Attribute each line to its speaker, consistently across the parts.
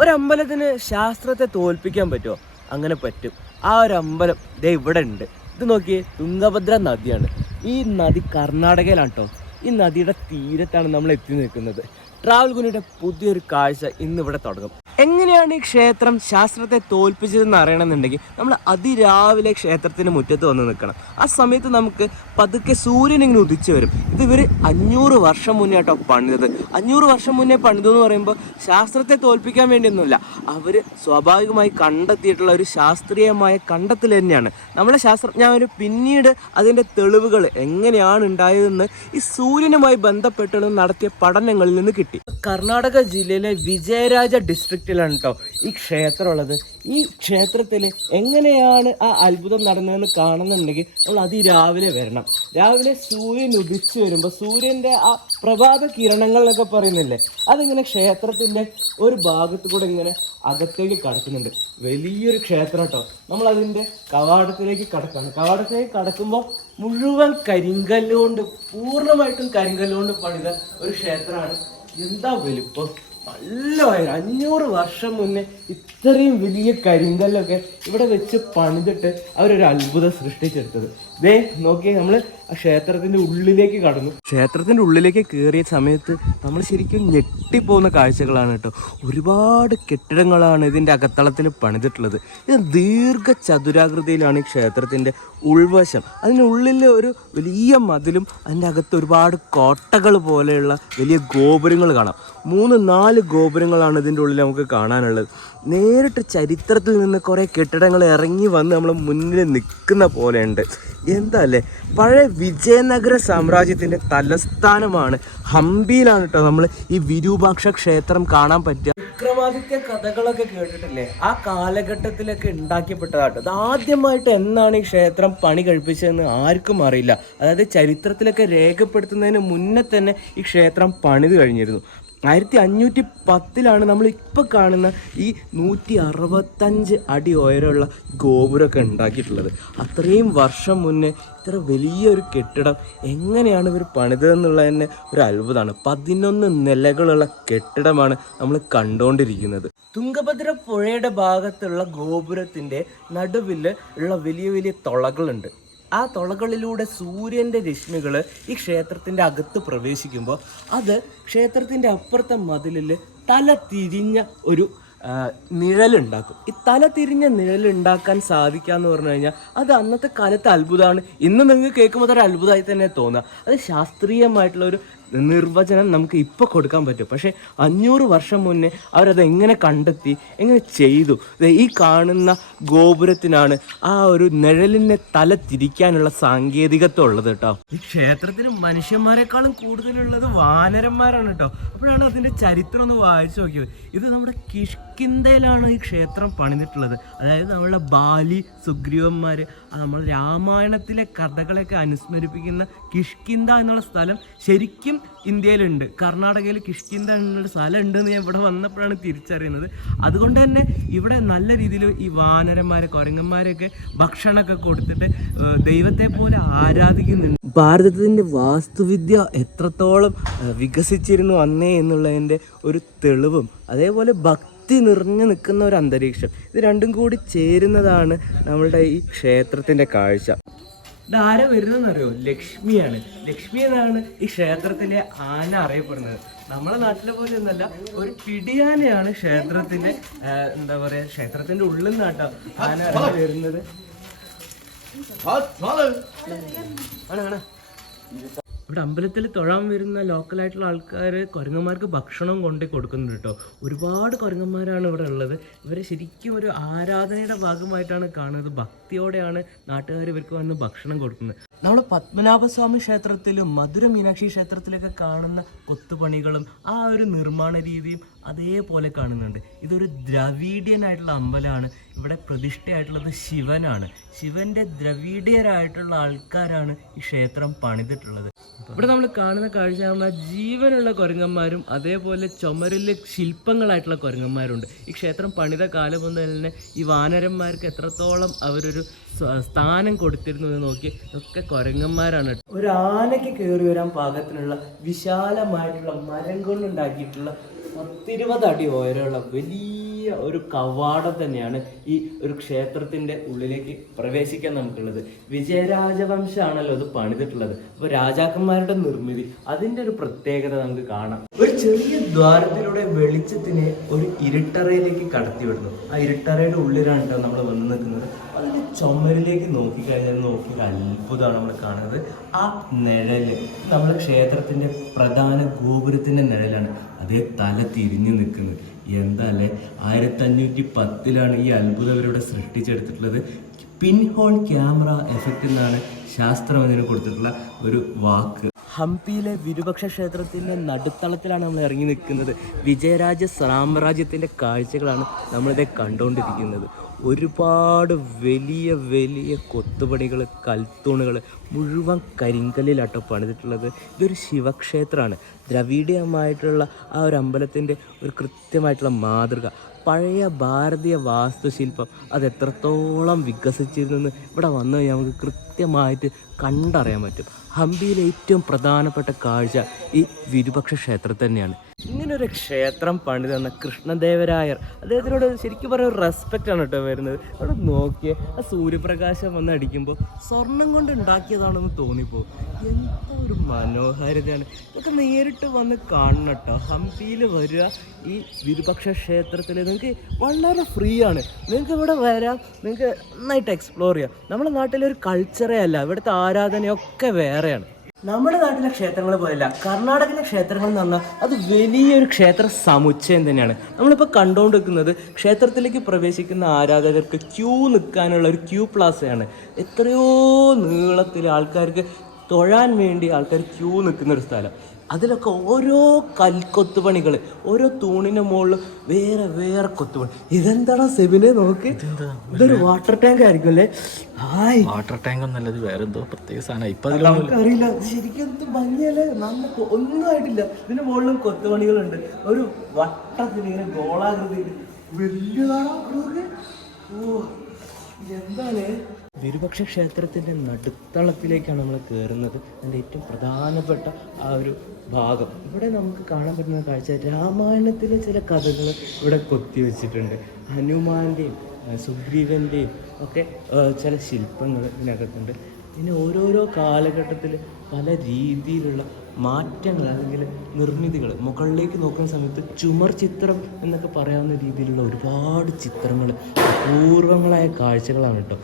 Speaker 1: ഒരമ്പലത്തിന് ശാസ്ത്രത്തെ തോൽപ്പിക്കാൻ പറ്റുമോ അങ്ങനെ പറ്റും. ആ ഒരു അമ്പലം ദേ ഇവിടെ ഉണ്ട്. ഇത് നോക്കിയേ തുങ്കഭദ്ര നദിയാണ്. ഈ നദി കർണാടകയിലാണ് കേട്ടോ ഈ നദിയുടെ തീരത്താണ് നമ്മൾ എത്തി നിൽക്കുന്നത്. ട്രാവൽ ഗുനിയുടെ പുതിയൊരു കാഴ്ച ഇന്നിവിടെ തുടങ്ങും. എങ്ങനെയാണ് ഈ ക്ഷേത്രം ശാസ്ത്രത്തെ തോൽപ്പിച്ചതെന്ന് അറിയണമെന്നുണ്ടെങ്കിൽ നമ്മൾ അതിരാവിലെ ക്ഷേത്രത്തിന് മുറ്റത്ത് വന്ന് നിൽക്കണം. ആ സമയത്ത് നമുക്ക് പതുക്കെ സൂര്യൻ ഇങ്ങനെ ഉദിച്ചു വരും. ഇത് ഇവർ അഞ്ഞൂറ് വർഷം മുന്നേ കേട്ടോ പണിതത്. അഞ്ഞൂറ് വർഷം മുന്നേ പണിതു എന്ന് പറയുമ്പോൾ ശാസ്ത്രത്തെ തോൽപ്പിക്കാൻ വേണ്ടിയൊന്നുമില്ല. അവർ സ്വാഭാവികമായി കണ്ടെത്തിയിട്ടുള്ള ഒരു ശാസ്ത്രീയമായ കണ്ടെത്തൽ തന്നെയാണ്. നമ്മളെ ശാസ്ത്രജ്ഞാവർ പിന്നീട് അതിന്റെ തെളിവുകൾ എങ്ങനെയാണ് ഉണ്ടായതെന്ന് ഈ സൂര്യനുമായി ബന്ധപ്പെട്ടുള്ള നടത്തിയ പഠനങ്ങളിൽ നിന്ന് കിട്ടി. കർണാടക ജില്ലയിലെ വിജയരാജ ഡിസ്ട്രിക്റ്റിലാണ് കേട്ടോ ഈ ക്ഷേത്രമുള്ളത്. ഈ ക്ഷേത്രത്തിൽ എങ്ങനെയാണ് ആ അത്ഭുതം നടന്നതെന്ന് കാണുന്നുണ്ടെങ്കിൽ നമ്മൾ അതിരാവിലെ വരണം. രാവിലെ സൂര്യൻ ഉദിച്ചു വരുമ്പോൾ സൂര്യന്റെ ആ പ്രഭാത കിരണങ്ങൾ എന്നൊക്കെ പറയുന്നില്ലേ അതിങ്ങനെ ക്ഷേത്രത്തിന്റെ ഒരു ഭാഗത്ത് കൂടെ ഇങ്ങനെ അകത്തേക്ക് കടക്കുന്നുണ്ട്. വലിയൊരു ക്ഷേത്രം കേട്ടോ. നമ്മൾ അതിന്റെ കവാടത്തിലേക്ക് കടക്കാണ്. കവാടത്തിലേക്ക് കടക്കുമ്പോൾ മുഴുവൻ കരിങ്കല്ലുകൊണ്ട് പൂർണമായിട്ടും കരിങ്കല്ലുകൊണ്ട് പണിത ഒരു ക്ഷേത്രമാണ്. എന്താ വലുപ്പം? നല്ല അഞ്ഞൂറ് വർഷം മുന്നേ ഇത്രയും വലിയ കരിങ്കല്ലൊക്കെ ഇവിടെ വെച്ച് പണിതിട്ട് അവരൊരു അത്ഭുതം സൃഷ്ടിച്ചെടുത്തത്. ദേ നോക്കിയേ നമ്മൾ ആ ക്ഷേത്രത്തിന്റെ ഉള്ളിലേക്ക് കടന്നു. ക്ഷേത്രത്തിന്റെ ഉള്ളിലേക്ക് കയറിയ സമയത്ത് നമ്മൾ ശരിക്കും ഞെട്ടിപ്പോകുന്ന കാഴ്ചകളാണ് കേട്ടോ. ഒരുപാട് കെട്ടിടങ്ങളാണ് ഇതിന്റെ അകത്തളത്തിൽ പണിതിട്ടുള്ളത്. ഇത് ദീർഘ ചതുരാകൃതിയിലാണ് ഈ ക്ഷേത്രത്തിന്റെ ഉൾവശം. അതിനുള്ളിൽ ഒരു വലിയ മതിലും അതിന്റെ അകത്ത് ഒരുപാട് കോട്ടകൾ പോലെയുള്ള വലിയ ഗോപുരങ്ങൾ കാണാം. മൂന്ന് നാല് ഗോപുരങ്ങളാണ് ഇതിന്റെ ഉള്ളിൽ നമുക്ക് കാണാനുള്ളത്. നേരിട്ട് ചരിത്രത്തിൽ നിന്ന് കുറേ കെട്ടിടങ്ങൾ ഇറങ്ങി വന്ന് നമ്മൾ മുന്നിൽ നിൽക്കുന്ന പോലെയുണ്ട്. എന്താ അല്ലേ പഴയ വിജയനഗര സാമ്രാജ്യത്തിന്റെ തലസ്ഥാനമാണ് ഹംപിയിലാണ് കേട്ടോ നമ്മൾ ഈ വിരൂപാക്ഷ ക്ഷേത്രം കാണാൻ പറ്റുക. വിക്രമാദിത്യ കഥകളൊക്കെ കേട്ടിട്ടില്ലേ? ആ കാലഘട്ടത്തിലൊക്കെ ഉണ്ടാക്കിയപ്പെട്ടതാട്ടോ. അത് ആദ്യമായിട്ട് എന്നാണ് ഈ ക്ഷേത്രം പണി കഴിപ്പിച്ചതെന്ന് ആർക്കും അറിയില്ല. അതായത് ചരിത്രത്തിലൊക്കെ രേഖപ്പെടുത്തുന്നതിന് മുന്നേ തന്നെ ഈ ക്ഷേത്രം പണിത് കഴിഞ്ഞിരുന്നു. ആയിരത്തി അഞ്ഞൂറ്റി പത്തിലാണ് നമ്മൾ ഇപ്പോൾ കാണുന്ന ഈ നൂറ്റി അറുപത്തഞ്ച് അടി ഉയരമുള്ള ഗോപുരമൊക്കെ ഉണ്ടാക്കിയിട്ടുള്ളത്. അത്രയും വർഷം മുന്നേ ഇത്ര വലിയൊരു കെട്ടിടം എങ്ങനെയാണ് ഇവർ പണിതെന്നുള്ളത് തന്നെ ഒരു അത്ഭുതമാണ്. പതിനൊന്ന് നിലകളുള്ള കെട്ടിടമാണ് നമ്മൾ കണ്ടുകൊണ്ടിരിക്കുന്നത് തുങ്കഭദ്ര പുഴയുടെ ഭാഗത്തുള്ള ഗോപുരത്തിന്റെ നടുവിൽ ഉള്ള വലിയ വലിയ തുളകളുണ്ട്. ആ തുളകളിലൂടെ സൂര്യന്റെ രശ്മികൾ ഈ ക്ഷേത്രത്തിന്റെ അകത്ത് പ്രവേശിക്കുമ്പോൾ അത് ക്ഷേത്രത്തിന്റെ അപ്പുറത്തെ മതിലിൽ തല തിരിഞ്ഞ ഒരു നിഴലുണ്ടാക്കും. ഈ തല തിരിഞ്ഞ നിഴലുണ്ടാക്കാൻ സാധിക്കുക എന്ന് പറഞ്ഞു കഴിഞ്ഞാൽ അത് അന്നത്തെ കാലത്തെ അത്ഭുതമാണ്. ഇന്ന് നിങ്ങൾക്ക് കേൾക്കുമ്പോൾ ഒരു അത്ഭുതമായി തന്നെ തോന്നുക അത് ശാസ്ത്രീയമായിട്ടുള്ള ഒരു നിർവചനം നമുക്ക് ഇപ്പോൾ കൊടുക്കാൻ പറ്റും. പക്ഷേ അഞ്ഞൂറ് വർഷം മുന്നേ അവരത് എങ്ങനെ കണ്ടെത്തി എങ്ങനെ ചെയ്തു? ഈ കാണുന്ന ഗോപുരത്തിനാണ് ആ ഒരു നിഴലിനെ തല തിരിക്കാനുള്ള സാങ്കേതികത്വം ഉള്ളത് കേട്ടോ ഈ ക്ഷേത്രത്തിന് മനുഷ്യന്മാരെക്കാളും കൂടുതലുള്ളത് വാനരന്മാരാണ് കേട്ടോ അപ്പോഴാണ് അതിന്റെ ചരിത്രം ഒന്ന് വായിച്ചു നോക്കിയത് ഇത് നമ്മുടെ കിഷ്കിന്തയിലാണ് ഈ ക്ഷേത്രം പണിതിട്ടുള്ളത്. അതായത് നമ്മളുടെ ബാലി സുഗ്രീവന്മാർ നമ്മൾ രാമായണത്തിലെ കഥകളൊക്കെ അനുസ്മരിപ്പിക്കുന്ന കിഷ്കിന്ത എന്നുള്ള സ്ഥലം ശരിക്കും ഇന്ത്യയിലുണ്ട്. കർണാടകയിൽ കിഷ്കിന്ത എന്നൊരു സ്ഥലം ഉണ്ടെന്ന് ഞാൻ ഇവിടെ വന്നപ്പോഴാണ് തിരിച്ചറിയുന്നത്. അതുകൊണ്ട് തന്നെ ഇവിടെ നല്ല രീതിയിൽ ഈ വാനരന്മാരെ കുരങ്ങന്മാരെയൊക്കെ ഭക്ഷണമൊക്കെ കൊടുത്തിട്ട് ദൈവത്തെ പോലെ ആരാധിക്കുന്നുണ്ട്. ഭാരതത്തിന്റെ വാസ്തുവിദ്യ എത്രത്തോളം വികസിച്ചിരുന്നു അന്നേ എന്നുള്ളതിന്റെ ഒരു തെളിവും അതേപോലെ ഭക്തി നിറഞ്ഞു നിൽക്കുന്ന ഒരു അന്തരീക്ഷം. ഇത് രണ്ടും കൂടി ചേരുന്നതാണ് നമ്മളുടെ ഈ ക്ഷേത്രത്തിന്റെ കാഴ്ച. ഇതാര വരുന്നതെന്നറിയോ? ലക്ഷ്മിയാണ്. ലക്ഷ്മി എന്നാണ് ഈ ക്ഷേത്രത്തിലെ ആന അറിയപ്പെടുന്നത്. നമ്മളെ നാട്ടിലെ പോലെ ഒന്നല്ല ഒരു പിടിയാനയാണ് ക്ഷേത്രത്തിന്റെ എന്താ പറയാ ക്ഷേത്രത്തിന്റെ ഉള്ളിൽ നിന്നാട്ടോ ആന വരുന്നത്. ആണ്, ആണ്. ഇവിടെ അമ്പലത്തിൽ തൊഴാൻ വരുന്ന ലോക്കലായിട്ടുള്ള ആൾക്കാർ കുരങ്ങന്മാർക്ക് ഭക്ഷണം കൊണ്ടേ കൊടുക്കുന്നുണ്ട് കേട്ടോ. ഒരുപാട് കുരങ്ങന്മാരാണ് ഇവിടെ ഉള്ളത്. ഇവരെ ശരിക്കും ഒരു ആരാധനയുടെ ഭാഗമായിട്ടാണ് കാണുന്നത്. ഭക്തിയോടെയാണ് നാട്ടുകാർ ഇവർക്ക് വന്ന് ഭക്ഷണം കൊടുക്കുന്നത്. നമ്മൾ പത്മനാഭസ്വാമി ക്ഷേത്രത്തിലും മധുര മീനാക്ഷി ക്ഷേത്രത്തിലൊക്കെ കാണുന്ന കൊത്തുപണികളും ആ ഒരു നിർമ്മാണ രീതിയും അതേപോലെ കാണുന്നുണ്ട്. ഇതൊരു ദ്രവീഡിയൻ ആയിട്ടുള്ള അമ്പലമാണ് ഇവിടെ പ്രതിഷ്ഠയായിട്ടുള്ളത് ശിവനാണ്. ശിവന്റെ ദ്രവീഡിയരായിട്ടുള്ള ആൾക്കാരാണ് ഈ ക്ഷേത്രം പണിതിട്ടുള്ളത്. ഇവിടെ നമ്മൾ കാണുന്ന കാഴ്ച ജീവനുള്ള കുരങ്ങന്മാരും അതേപോലെ ചുമരിലെ ശില്പങ്ങളായിട്ടുള്ള കുരങ്ങന്മാരുണ്ട്. ഈ ക്ഷേത്രം പണിത കാലം മുതൽ തന്നെ ഈ വാനരന്മാർക്ക് എത്രത്തോളം അവരൊരു സ്ഥാനം കൊടുത്തിരുന്നു എന്ന് നോക്കി ഒക്കെ കുരങ്ങന്മാരാണ്. ഒരു ആനയ്ക്ക് കയറി വരാൻ പാകത്തിനുള്ള വിശാലമായിട്ടുള്ള മരം കൊണ്ടുണ്ടാക്കിയിട്ടുള്ള പത്തിരുപത് അടി ഉയരമുള്ള വലിയ ഒരു കവാടം തന്നെയാണ് ഈ ഒരു ക്ഷേത്രത്തിന്റെ ഉള്ളിലേക്ക് പ്രവേശിക്കാൻ നമുക്കുള്ളത്. വിജയരാജവംശമാണല്ലോ ഇത് പണിതിട്ടുള്ളത്. അപ്പോൾ രാജാക്കന്മാരുടെ നിർമ്മിതി അതിന്റെ ഒരു പ്രത്യേകത നമുക്ക് കാണാം. ഒരു ചെറിയ ദ്വാരത്തിലൂടെ വെളിച്ചത്തിനെ ഒരു ഇരുട്ടറയിലേക്ക് കടത്തിവിടുന്നു. ആ ഇരുട്ടറയുടെ ഉള്ളിലാണ് കേട്ടോ നമ്മൾ വന്ന് നിൽക്കുന്നത്. ചുമരിലേക്ക് നോക്കിക്കഴിഞ്ഞാൽ നോക്കി അത്ഭുതമാണ് നമ്മൾ കാണുന്നത്. ആ നിഴൽ നമ്മുടെ ക്ഷേത്രത്തിന്റെ പ്രധാന ഗോപുരത്തിന്റെ നിഴലാണ്. അതേ തല തിരിഞ്ഞു നിൽക്കുന്നത്. എന്താ അല്ലേ? ആയിരത്തി അഞ്ഞൂറ്റി പത്തിലാണ് ഈ അത്ഭുതം ഇവരിവിടെ സൃഷ്ടിച്ചെടുത്തിട്ടുള്ളത്. പിൻഹോൾ ക്യാമറ എഫക്റ്റ് എന്നാണ് ശാസ്ത്രം അതിന് കൊടുത്തിട്ടുള്ള ഒരു വാക്ക്. ഹംപിയിലെ വിരുപക്ഷ ക്ഷേത്രത്തിന്റെ നടുത്തളത്തിലാണ് നമ്മൾ ഇറങ്ങി നിൽക്കുന്നത്. വിജയരാജ സാമ്രാജ്യത്തിന്റെ കാഴ്ചകളാണ് നമ്മളിത് കണ്ടുകൊണ്ടിരിക്കുന്നത്. ഒരുപാട് വലിയ വലിയ കൊത്തുപണികൾ കൽത്തൂണുകൾ മുഴുവൻ കരിങ്കല്ലിലാട്ടോ പണിതിട്ടുള്ളത്. ഇതൊരു ശിവക്ഷേത്രമാണ്. ദ്രവീഡിയമായിട്ടുള്ള ആ ഒരു അമ്പലത്തിന്റെ ഒരു കൃത്യമായിട്ടുള്ള മാതൃക. പഴയ ഭാരതീയ വാസ്തുശില്പം അത് എത്രത്തോളം വികസിച്ചിരുന്നെന്ന് ഇവിടെ വന്നു കഴിഞ്ഞാൽ നമുക്ക് കൃത്യമായിട്ട് കണ്ടറിയാൻ പറ്റും. ഹംപിയിലെ ഏറ്റവും പ്രധാനപ്പെട്ട കാഴ്ച ഈ വിരുപക്ഷ ക്ഷേത്രത്തിൽ തന്നെയാണ്. ഇങ്ങനൊരു ക്ഷേത്രം പണിതെന്ന കൃഷ്ണദേവരായർ. അദ്ദേഹത്തിനോട് ശരിക്കും പറഞ്ഞ റെസ്പെക്റ്റ് ആണ് കേട്ടോ വരുന്നത്. അവിടെ നോക്കിയേ ആ സൂര്യപ്രകാശം വന്ന് അടിക്കുമ്പോൾ സ്വർണം കൊണ്ട് ഉണ്ടാക്കിയതാണെന്ന് തോന്നിപ്പോ. എന്താ ഒരു മനോഹാരിതയാണ്. ഇതൊക്കെ നേരിട്ട് വന്ന് കാണണം കേട്ടോ. ഹംപിയിൽ വരിക ഈ വിരുപക്ഷ ക്ഷേത്രത്തിൽ നിങ്ങൾക്ക് വളരെ ഫ്രീ ആണ്. നിങ്ങൾക്ക് ഇവിടെ വരാം. നിങ്ങൾക്ക് നന്നായിട്ട് എക്സ്പ്ലോർ ചെയ്യാം. നമ്മുടെ നാട്ടിലെ ഒരു കൾച്ചറേ അല്ല ഇവിടുത്തെ ആരാധനയൊക്കെ വേറെയാണ്. നമ്മുടെ നാട്ടിലെ ക്ഷേത്രങ്ങൾ പോലെയല്ല. കർണാടകയിലെ ക്ഷേത്രങ്ങൾ എന്ന് പറഞ്ഞാൽ അത് വലിയൊരു ക്ഷേത്ര സമുച്ചയം തന്നെയാണ്. നമ്മളിപ്പോൾ കണ്ടുകൊണ്ടിരിക്കുന്നത് ക്ഷേത്രത്തിലേക്ക് പ്രവേശിക്കുന്ന ആരാധകർക്ക് ക്യൂ നിൽക്കാനുള്ള ഒരു ക്യൂ പ്ലാസയാണ്. എത്രയോ നീളത്തിൽ ആൾക്കാർക്ക് തൊഴാൻ വേണ്ടി ആൾക്കാർ ക്യൂ നിൽക്കുന്ന ഒരു സ്ഥലം. അതിലൊക്കെ ഓരോ കൽക്കൊത്തുപണികൾ ഓരോ തൂണിന്റെ മുകളിൽ വേറെ വേറെ കൊത്തുപണി. ഇതെന്താണ് സെബിനെ നോക്ക്? ഇതൊരു വാട്ടർ ടാങ്ക് ആയിരിക്കും അല്ലേ ഹായ്
Speaker 2: വാട്ടർ ടാങ്ക് ഒന്നല്ലത് വേറെ എന്തോ പ്രത്യേക സാധനം ഇപ്പൊ
Speaker 1: നമുക്കറിയില്ല ശരിക്കും എന്ത് ഭംഗിയല്ലേ? നമുക്ക് ഒന്നും ആയിട്ടില്ല. ഇതിന് മുകളിലും കൊത്തുപണികളുണ്ട്. ഒരു വട്ടത്തിൽ ഇങ്ങനെ ഗോളാകൃതിയിൽ. വലിയതാണോ? ഓ എന്താണ് വിരുപക്ഷ ക്ഷേത്രത്തിന്റെ നടുത്തളത്തിലേക്കാണ് നമ്മൾ കയറുന്നത് അതിന്റെ ഏറ്റവും പ്രധാനപ്പെട്ട ആ ഒരു ഭാഗം. ഇവിടെ നമുക്ക് കാണാൻ പറ്റുന്ന കാഴ്ച രാമായണത്തിലെ ചില കഥകൾ ഇവിടെ കൊത്തി വെച്ചിട്ടുണ്ട്. ഹനുമാന്റെയും സുഗ്രീവന്റെയും ഒക്കെ ചില ശില്പങ്ങൾ ഇതിനകത്തുണ്ട്. പിന്നെ ഓരോരോ കാലഘട്ടത്തിൽ പല രീതിയിലുള്ള മാറ്റങ്ങൾ അല്ലെങ്കിൽ നിർമ്മിതികൾ മുകളിലേക്ക് നോക്കുന്ന സമയത്ത് ചുമർ ചിത്രം എന്നൊക്കെ പറയാവുന്ന രീതിയിലുള്ള ഒരുപാട് ചിത്രങ്ങൾ അപൂർവങ്ങളായ കാഴ്ചകളാണ് കേട്ടോ.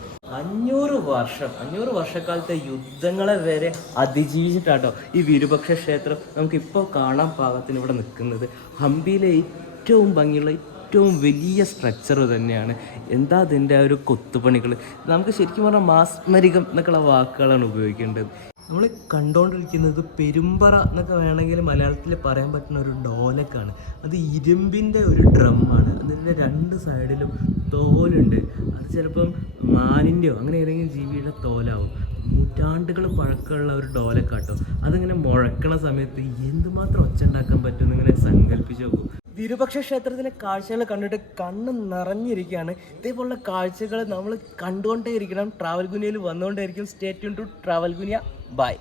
Speaker 1: അഞ്ഞൂറ് വർഷം അഞ്ഞൂറ് വർഷക്കാലത്തെ യുദ്ധങ്ങളെ വരെ അതിജീവിച്ചിട്ടാട്ടോ ഈ വിരുപക്ഷ ക്ഷേത്രം നമുക്ക് നമുക്കിപ്പോൾ കാണാൻ പാകത്തിന് ഇവിടെ നിൽക്കുന്നത്. ഹംപിയിലെ ഏറ്റവും ഭംഗിയുള്ള ഏറ്റവും വലിയ സ്ട്രക്ചർ തന്നെയാണ്. എന്താ അതിന്റെ ഒരു കൊത്തുപണികൾ? നമുക്ക് ശരിക്കും പറഞ്ഞാൽ മാസ്മരികം എന്നൊക്കെയുള്ള വാക്കുകളാണ് ഉപയോഗിക്കേണ്ടത്. നമ്മൾ കണ്ടുകൊണ്ടിരിക്കുന്നത് പെരുമ്പറ എന്നൊക്കെ വേണമെങ്കിൽ മലയാളത്തിൽ പറയാൻ പറ്റുന്ന ഒരു ഡോലക്കാണ്. അത് ഇരുമ്പിന്റെ ഒരു ഡ്രമ്മാണ് അതിന്റെ രണ്ട് സൈഡിലും തോലുണ്ട്. അത് ചിലപ്പം മാനിന്റെയോ അങ്ങനെ ഏതെങ്കിലും ജീവിയുടെ തോലാവും? നൂറ്റാണ്ടുകൾ പഴക്കമുള്ള ഒരു ഡോലക്കാട്ടോ. അതിങ്ങനെ മുഴക്കണ സമയത്ത് എന്തുമാത്രം ഒച്ച ഉണ്ടാക്കാൻ പറ്റുമെന്ന് ഇങ്ങനെ സങ്കല്പിച്ച് നോക്കും. വിരുപക്ഷ ക്ഷേത്രത്തിലെ കാഴ്ചകൾ കണ്ടിട്ട് കണ്ണ് നിറഞ്ഞിരിക്കുകയാണ്. ഇതേപോലുള്ള കാഴ്ചകൾ നമ്മൾ കണ്ടുകൊണ്ടേ ഇരിക്കണം ട്രാവൽ ഗുനിയയിൽ വന്നുകൊണ്ടേ ഇരിക്കും സ്റ്റേറ്റ് ടു ട്രാവൽ ഗുനിയ ബൈ